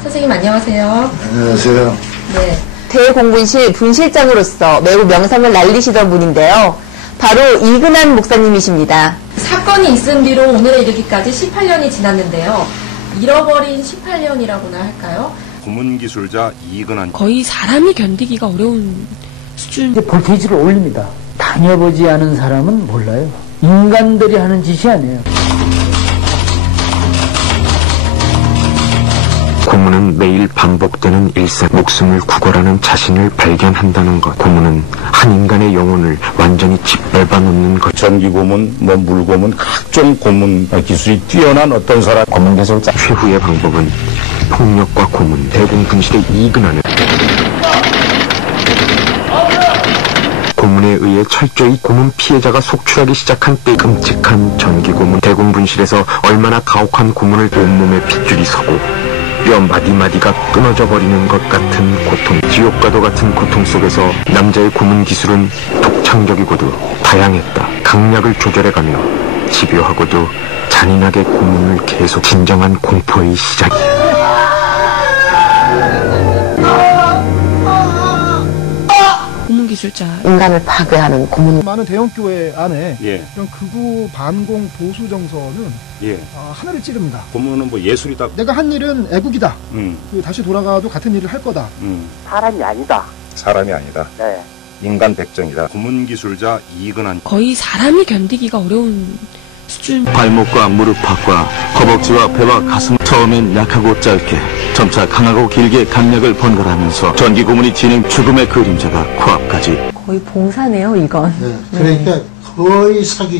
선생님 안녕하세요. 안녕하세요. 네. 대공분실 분실장으로서 매우 명성을 날리시던 분인데요. 바로 이근한 목사님이십니다. 사건이 있은 뒤로 오늘에 이르기까지 18년이 지났는데요. 잃어버린 18년이라고나 할까요? 고문 기술자 이근한 거의 사람이 견디기가 어려운 수준. 이제 볼테이지를 올립니다. 다녀보지 않은 사람은 몰라요. 인간들이 하는 짓이 아니에요. 고문은 매일 반복되는 일상, 목숨을 구걸하는 자신을 발견한다는 것. 고문은 한 인간의 영혼을 완전히 짓밟아 놓는 것. 전기 고문, 뭐 물고문, 각종 고문 기술이 뛰어난 어떤 사람 고문 기술자 최후의 방법은 폭력과 고문, 대공분실의 이근하는 고문에 의해 철저히 고문 피해자가 속출하기 시작한 때 끔찍한 전기고문 대공분실에서 얼마나 가혹한 고문을 온몸에 핏줄이 서고 뼈 마디마디가 끊어져 버리는 것 같은 고통. 지옥과도 같은 고통 속에서 남자의 고문 기술은 독창적이고도 다양했다. 강약을 조절해가며 집요하고도 잔인하게 고문을 계속 진정한 공포의 시작 고문 기술자. 인간을 파괴하는 고문. 많은 대형 교회 안에 예, 이런 극우 반공 보수 정서는 예. 아, 하늘을 찌릅니다. 고문은 뭐 예술이다. 내가 한 일은 애국이다. 음, 그 다시 돌아가도 같은 일을 할 거다. 음. 사람이 아니다. 사람이 아니다. 네. 인간 백정이다. 고문 기술자 이근한 거의 사람이 견디기가 어려운 수준. 발목과 무릎팍과 허벅지와 배와 가슴 처음엔 약하고 짧게 점차 강하고 길게 강약을 번갈아가면서 전기 고문이 진행 죽음의 그림자가 코앞까지 거의 봉사네요, 이건. 네, 그러니까 거의 사기